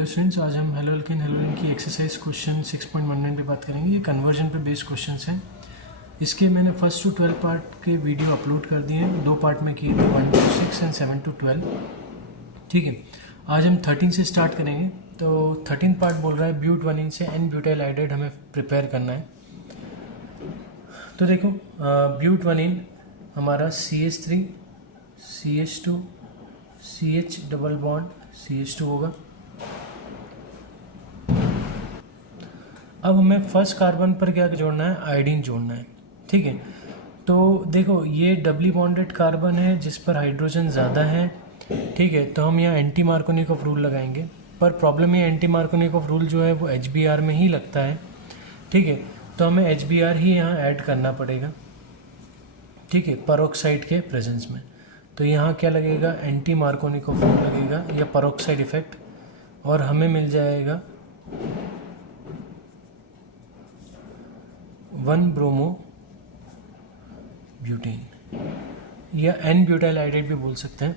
Hello students, आज हम halo alkane की एक्सरसाइज क्वेश्चन 6.19 पे बात करेंगे। ये कन्वर्जन पे बेस्ड क्वेश्चंस हैं। इसके मैंने 1 to 12 पार्ट के वीडियो अपलोड कर दिए हैं, 2 पार्ट में किए थे, 1 to 6 एंड 7 to 12। ठीक है, आज हम 13 से स्टार्ट करेंगे। तो 13 पार्ट बोल रहा है ब्यूट 1 से एन ब्यूटाइल आइडाइड हमें प्रिपेयर करना है। तो देखो, ब्यूट 1 हमारा CH3 CH2 CH double bond CH2 होगा। अब हमें फर्स्ट कार्बन पर क्या जोड़ना है, आयोडीन जोड़ना है। ठीक है, तो देखो ये डबली बॉन्डेड कार्बन है जिस पर हाइड्रोजन ज़्यादा है। ठीक है, तो हम यहाँ एंटी मार्कोनिकोव रूल लगाएंगे, पर प्रॉब्लम ये एंटी मार्कोनिकोव रूल जो है वो HBr में ही लगता है। ठीक है, तो हमें HBr ही यहाँ ऐड करना पड़ेगा। ठीक है, परऑक्साइड के प्रेजेंस में। तो यहाँ क्या लगेगा, एंटी मार्कोनिकोव रूल लगेगा या परऑक्साइड इफेक्ट, और हमें मिल जाएगा 1 ब्रोमो ब्यूटेन या एन ब्यूटाइल आइडाइड भी बोल सकते हैं।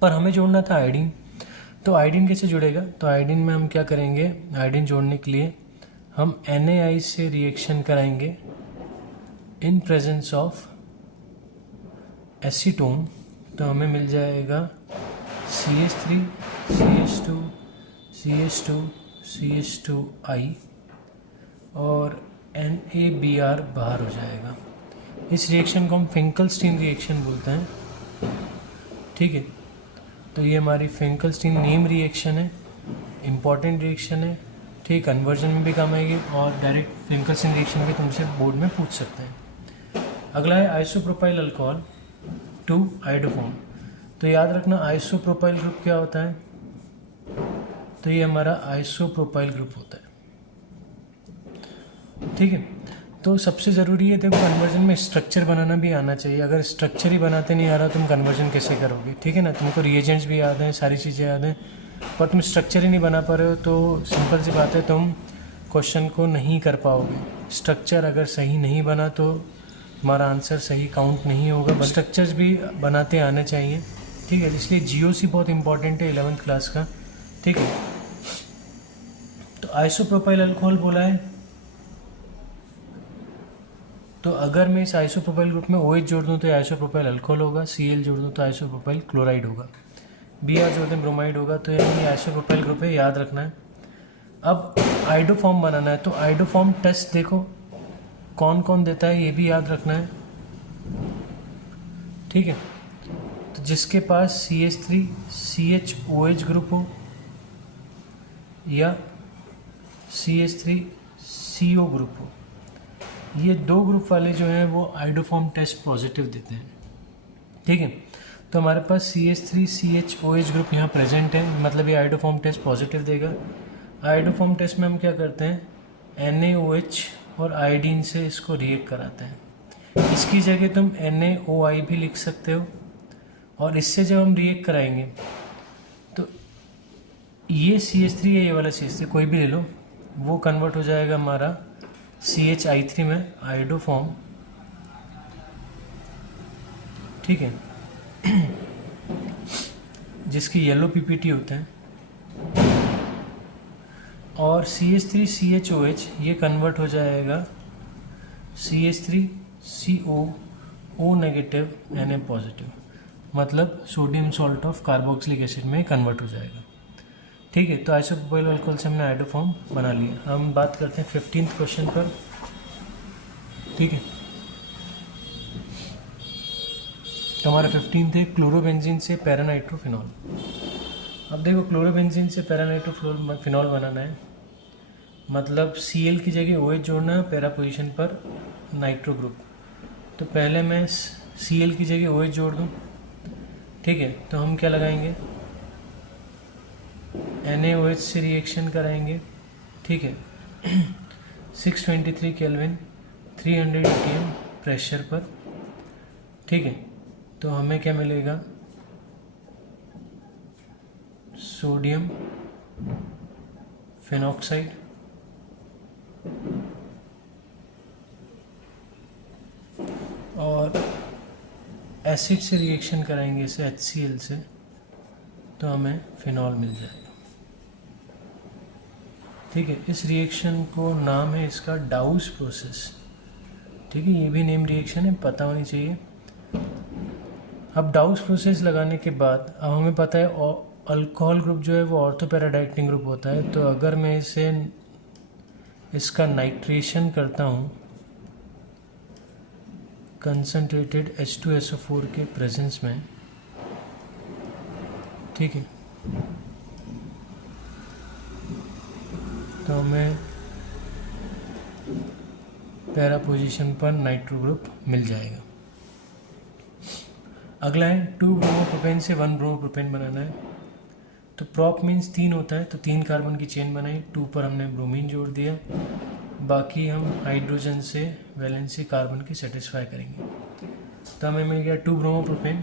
पर हमें जोड़ना था आयोडीन। तो आयोडीन कैसे जुड़ेगा, तो आयोडीन में हम क्या करेंगे, आयोडीन जोड़ने के लिए हम NaI से रिएक्शन कराएंगे इन प्रेजेंस ऑफ एसीटोन। तो हमें मिल जाएगा CH3 CH2 CH2 CH2I और NaBr बाहर हो जाएगा। इस रिएक्शन को हम फिंकलस्टीन रिएक्शन बोलते हैं। ठीक है, तो ये हमारी फिंकलस्टीन नेम रिएक्शन है, इम्पॉर्टेंट रिएक्शन है। ठीक, कन्वर्जन में भी काम आएगी और डायरेक्ट फिंकलस्टीन रिएक्शन भी तुमसे बोर्ड में पूछ सकते हैं। अगला है आइसोप्रोपाइल अल्कोहल टू आइडोफॉर्म। तो याद रखना आइसोप्रोपाइल ग्रुप क्या होता है, तो ये हमारा आइसोप्रोपाइल ग्रुप होता है। ठीक है, तो सबसे ज़रूरी है, देखो कन्वर्जन में स्ट्रक्चर बनाना भी आना चाहिए। अगर स्ट्रक्चर ही बनाते नहीं आ रहा तुम कन्वर्जन कैसे करोगे। ठीक है ना, तुमको रिएजेंट्स भी याद हैं, सारी चीज़ें याद हैं, पर तुम स्ट्रक्चर ही नहीं बना पा रहे हो, तो सिंपल सी बात है तुम क्वेश्चन को नहीं कर पाओगे। स्ट्रक्चर अगर सही नहीं बना तो तुम्हारा आंसर सही काउंट नहीं होगा। स्ट्रक्चर्स भी बनाते आने चाहिए। ठीक है, इसलिए GOC बहुत इंपॉर्टेंट है 11th क्लास का। ठीक है, तो आइसोप्रोपाइल अल्कोहल बोला है, तो अगर मैं इस आइसोप्रोपाइल ग्रुप में OH जोड़ दूँ तो ये आइसोप्रोपाइल अल्कोहल होगा, Cl जोड़ दूँ तो आइसोप्रोपाइल क्लोराइड होगा, Br जोड़ दें ब्रोमाइड होगा। तो ये आइसोप्रोपाइल ग्रुप है, याद रखना है। अब आइडोफॉर्म बनाना है, तो आइडोफॉर्म टेस्ट देखो कौन कौन देता है ये भी याद रखना है। ठीक है, तो जिसके पास CH3 CHOH ग्रुप हो या CH3 CO ग्रुप हो, ये 2 ग्रुप वाले जो हैं वो आइडोफॉर्म टेस्ट पॉजिटिव देते हैं। ठीक है, तो हमारे पास CH3 CHOH ग्रुप यहाँ प्रेजेंट है, मतलब ये आइडोफॉर्म टेस्ट पॉजिटिव देगा। आइडोफॉर्म टेस्ट में हम क्या करते हैं, NaOH और आयोडीन से इसको रिएक्ट कराते हैं। इसकी जगह तुम NaOI भी लिख सकते हो, और इससे जब हम रिएक्ट कराएंगे तो ये CH3 है, ये वाला CH3 कोई भी ले लो, वो कन्वर्ट हो जाएगा हमारा CHI3 में आइडोफॉर्म। ठीक है, जिसकी येलो PPT होते हैं, और CH3 CHOH ये कन्वर्ट हो जाएगा CH3 CO O negative Na positive, मतलब sodium salt of carboxylic acid में कन्वर्ट हो जाएगा। ठीक है, तो आइसोप्रोपाइल अल्कोहल से हमने आइडोफॉर्म बना लिया। हम बात करते हैं 15th क्वेश्चन पर। ठीक है, तो हमारा 15th है क्लोरोबेंजीन से पैरानाइट्रोफिनॉल। अब देखो, क्लोरोबेंजीन से पैरानाइट्रोफिनॉल बनाना है, मतलब Cl की जगह OH जोड़ना है, पैरा पोजीशन पर नाइट्रो ग्रुप। तो पहले मैं Cl की जगह OH जोड़ दूँ। ठीक है, तो हम क्या लगाएंगे, NaOH से रिएक्शन कराएंगे। ठीक है, 623 केल्विन 300 atm प्रेशर पर। ठीक है, तो हमें क्या मिलेगा, सोडियम फिनॉक्साइड और एसिड से रिएक्शन कराएंगे इसे HCl से, तो हमें फिनॉल मिल जाएगा। ठीक है, इस रिएक्शन को नाम है इसका डाउस प्रोसेस। ठीक है, ये भी नेम रिएक्शन है, पता होनी चाहिए। अब डाउस प्रोसेस लगाने के बाद अब हमें पता है अल्कोहल ग्रुप जो है वो ऑर्थोपैराडाइक्टिन ग्रुप होता है। तो अगर मैं इसका नाइट्रेशन करता हूँ कंसनट्रेटेड H2SO4 के प्रेजेंस में, ठीक है, तो हमें पैरा पोजीशन पर नाइट्रो ग्रुप मिल जाएगा। अगला है 2 ब्रोमोप्रोपेन से 1 ब्रोमोप्रोपेन बनाना है। तो प्रॉप मीन्स 3 होता है, तो 3 कार्बन की चेन बनाई, 2 पर हमने ब्रोमीन जोड़ दिया, बाकी हम हाइड्रोजन से वैलेंसी कार्बन की सेटिस्फाई करेंगे। तो हमें मिल गया 2 ब्रोमोप्रोपेन।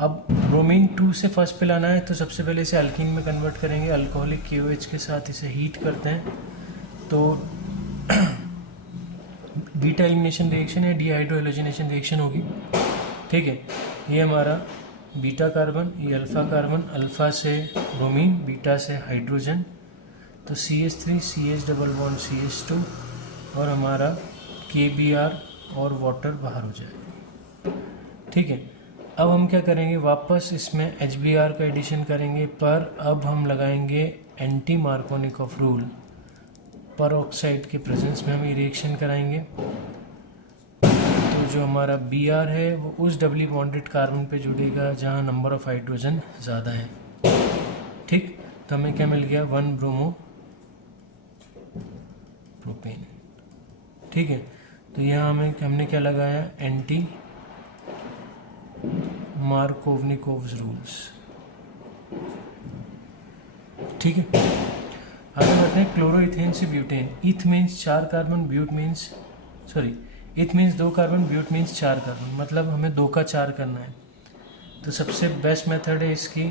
अब ब्रोमीन 2 से फर्स्ट पे लाना है, तो सबसे पहले इसे अल्कीन में कन्वर्ट करेंगे। अल्कोहलिक KOH के साथ इसे हीट करते हैं, तो बीटा एलिमिनेशन रिएक्शन या डिहाइड्रोहेलोजिनेशन रिएक्शन होगी। ठीक है, ये हमारा बीटा कार्बन, ये अल्फा कार्बन, अल्फा से ब्रोमीन, बीटा से हाइड्रोजन, तो CH3 CH double bond CH2 और हमारा KBr और वाटर बाहर हो जाएगा। ठीक है, अब हम क्या करेंगे, वापस इसमें HBr का एडिशन करेंगे, पर अब हम लगाएंगे एंटी मार्कोनिकॉफ रूल। पर ऑक्साइड के प्रेजेंस में हम ये रिएक्शन कराएंगे, तो जो हमारा Br है वो उस डबली बॉन्डेड कार्बन पे जुड़ेगा जहाँ नंबर ऑफ हाइड्रोजन ज़्यादा है। ठीक, तो हमें क्या मिल गया, 1 ब्रोमो प्रोपेन। ठीक है, तो यहाँ हमने क्या लगाया, एंटी मार्कोवनिकोव्स रूल्स। ठीक है, आगे बढ़ते हैं क्लोरोइथेन से butane. Eth means 4 carbon, but means eth means 2 carbon, but means 4 carbon, मतलब हमें 2 का 4 करना है। तो सबसे बेस्ट मेथड है इसकी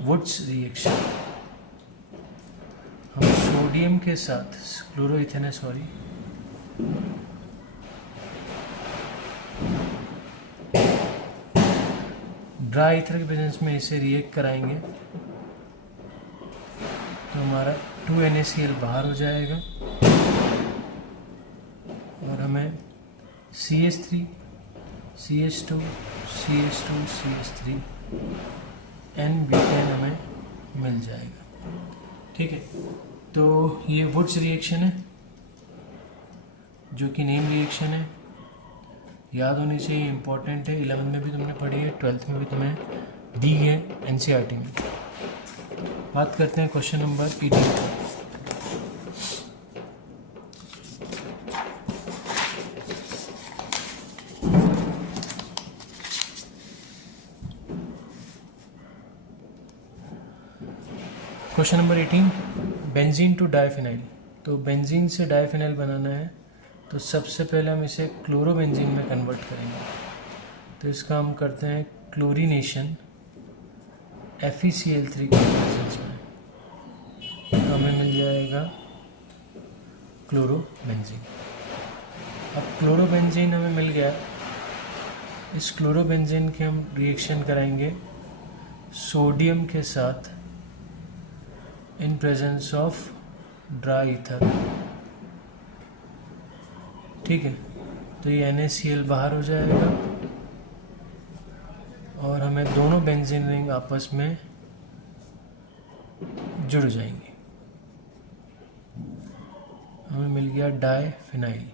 वुड्स रिएक्शन। हम सोडियम के साथ क्लोरोइथेन ड्राई ईथर के प्रेजेंस में इसे रिएक्ट कराएंगे, तो हमारा 2NaCl बाहर हो जाएगा और हमें CH3 CH2 CH2 CH3 N butane हमें मिल जाएगा। ठीक है, तो ये वुड्स रिएक्शन है जो कि नेम रिएक्शन है, याद होनी चाहिए, इम्पोर्टेंट है। 11th में भी तुमने पढ़ी है, 12th में भी तुम्हें दी है NCERT में। बात करते हैं question number 18। Question number 18, benzene to diphenyl. तो बेंजीन से डाइफिनाइल बनाना है, तो सबसे पहले हम इसे क्लोरोबेंजीन में कन्वर्ट करेंगे। तो इसका हम करते हैं क्लोरीनेशन FeCl3 के प्रेजेंस में, तो हमें मिल जाएगा क्लोरोबेंजीन। अब क्लोरोबेंजीन हमें मिल गया, इस क्लोरोबेंजीन के हम रिएक्शन कराएंगे सोडियम के साथ in presence of dry ether. ठीक है, तो ये NaCl बाहर हो जाएगा और हमें दोनों बेंजीन रिंग आपस में जुड़ जाएंगे, हमें मिल गया डाइफिनाइल।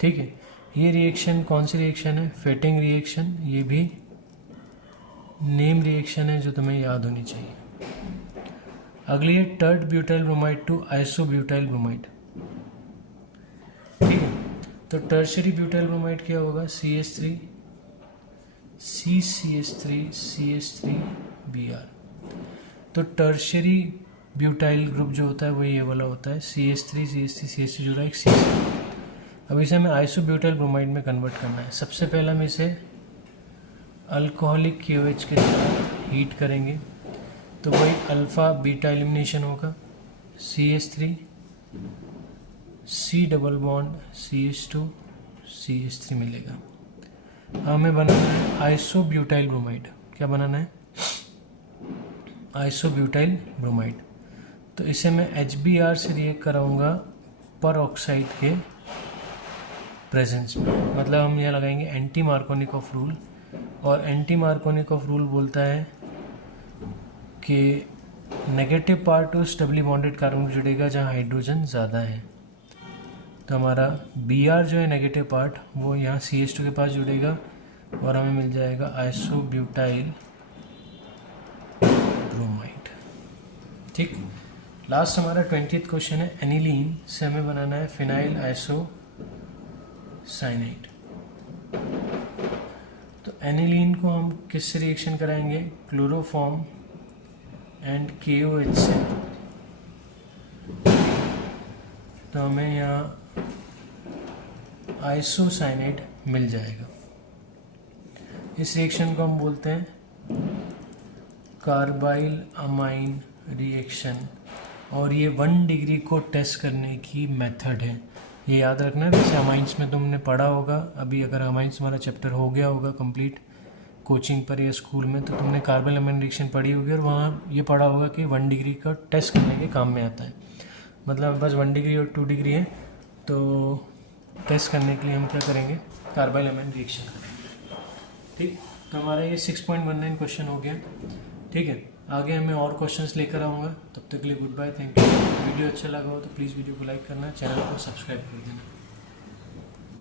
ठीक है, ये रिएक्शन कौन सी रिएक्शन है, फेटिंग रिएक्शन। ये भी नेम रिएक्शन है जो तुम्हें याद होनी चाहिए। अगली है tert butyl bromide to isobutyl bromide. ठीक है, तो टर्शरी ब्यूटाइल ब्रोमाइड क्या होगा, CH3 CCH3 CH3Br। तो टर्शरी ब्यूटाइल ग्रुप जो होता है वो ये वाला होता है, CH3 CH3 CH3 जुड़ा एक C। अब इसे हमें आइसोब्यूटाइल ब्रोमाइड में कन्वर्ट करना है। सबसे पहले हम इसे अल्कोहलिक KOH के साथ हीट करेंगे, तो वही अल्फा बीटा एलिमिनेशन होगा, CH3 C double bond CH2 CH3 मिलेगा। हमें बनाना है आइसोब्यूटाइल ब्रोमाइड। क्या बनाना है, आइसोब्यूटाइल ब्रोमाइड। तो इसे मैं HBr से रिएक्ट कराऊंगा पर ऑक्साइड के प्रेजेंस में। मतलब हम यह लगाएंगे एंटी मार्कोनिकॉफ रूल, और एंटी मार्कोनिकॉफ रूल बोलता है कि नेगेटिव पार्ट उस डबली बॉन्डेड कार्बन जुड़ेगा जहाँ हाइड्रोजन ज़्यादा है। तो हमारा Br जो है नेगेटिव पार्ट वो यहाँ CH2 के पास जुड़ेगा और हमें मिल जाएगा आइसोब्यूटाइल ब्रोमाइड। ठीक, लास्ट हमारा 20th क्वेश्चन है, एनिलीन से हमें बनाना है फिनाइल आइसोसाइनाइड। तो एनिलीन को हम किससे रिएक्शन कराएंगे? क्लोरोफॉर्म एंड KOH से। तो हमें यहाँ आइसोसाइनाइड मिल जाएगा। इस रिएक्शन को हम बोलते हैं कार्बाइल अमाइन रिएक्शन, और ये 1 डिग्री को टेस्ट करने की मेथड है। ये याद रखना, जैसे अमाइंस में तुमने पढ़ा होगा, अभी अगर अमाइंस हमारा चैप्टर हो गया होगा कंप्लीट कोचिंग पर या स्कूल में, तो तुमने कार्बाइल अमाइन रिएक्शन पढ़ी होगी और वहाँ ये पढ़ा होगा कि 1 डिग्री का टेस्ट करने के काम में आता है। मतलब बस 1 डिग्री और 2 डिग्री है, तो टेस्ट करने के लिए हम क्या करेंगे? कार्बाइल अमाइन रिएक्शन करेंगे। ठीक, तो हमारा ये 6.19 क्वेश्चन हो गया। ठीक है, आगे मैं और क्वेश्चंस लेकर आऊँगा। तब तक के लिए good bye, thank you. Video अच्छा लगा हो तो प्लीज़ वीडियो को लाइक करना, चैनल को सब्सक्राइब कर देना।